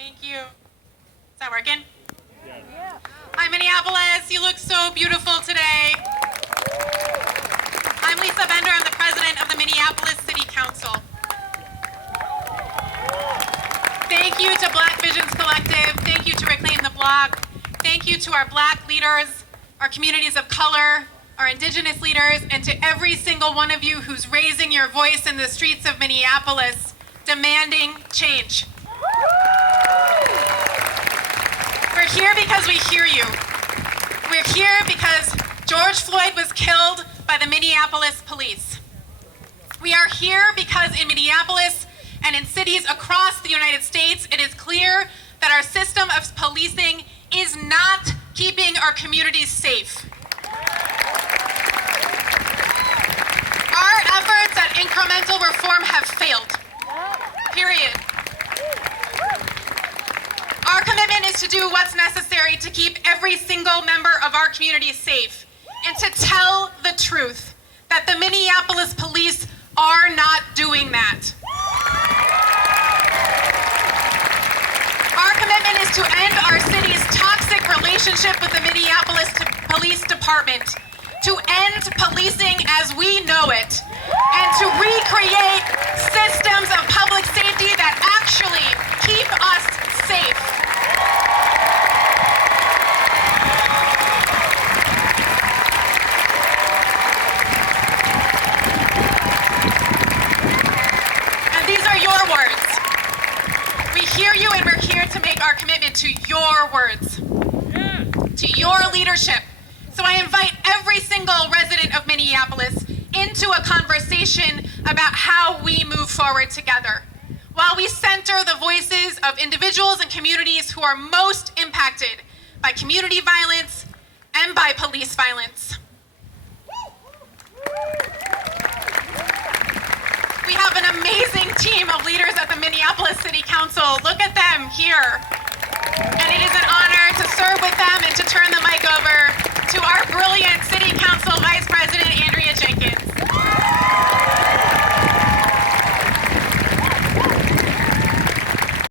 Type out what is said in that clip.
Thank you. Is that working? Yeah. Hi, Minneapolis. You look so beautiful today. I'm Lisa Bender. I'm the president of the Minneapolis City Council. Thank you to Black Visions Collective. Thank you to Reclaim the Block. Thank you to our Black leaders, our communities of color, our Indigenous leaders, and to every single one of you who's raising your voice in the streets of Minneapolis, demanding change. We're here because we hear you. We're here because George Floyd was killed by the Minneapolis police. We are here because in Minneapolis and in cities across the United States, it is clear that our system of policing is not keeping our communities safe. Our efforts at incremental reform have failed. Period. Our commitment is to do what's necessary to keep every single member of our community safe and to tell the truth that the Minneapolis police are not doing that. Our commitment is to end our city's toxic relationship with the Minneapolis Police Department, to end policing as we know it, and to recreate systems of public safety that actually keep us safe. And these are your words. We hear you, and we're here to make our commitment to your words, to your leadership. So I invite every single resident of Minneapolis into a conversation about how we move forward together, while we center the voices of individuals and communities who are most impacted by community violence and by police violence. We have an amazing team of leaders at the Minneapolis City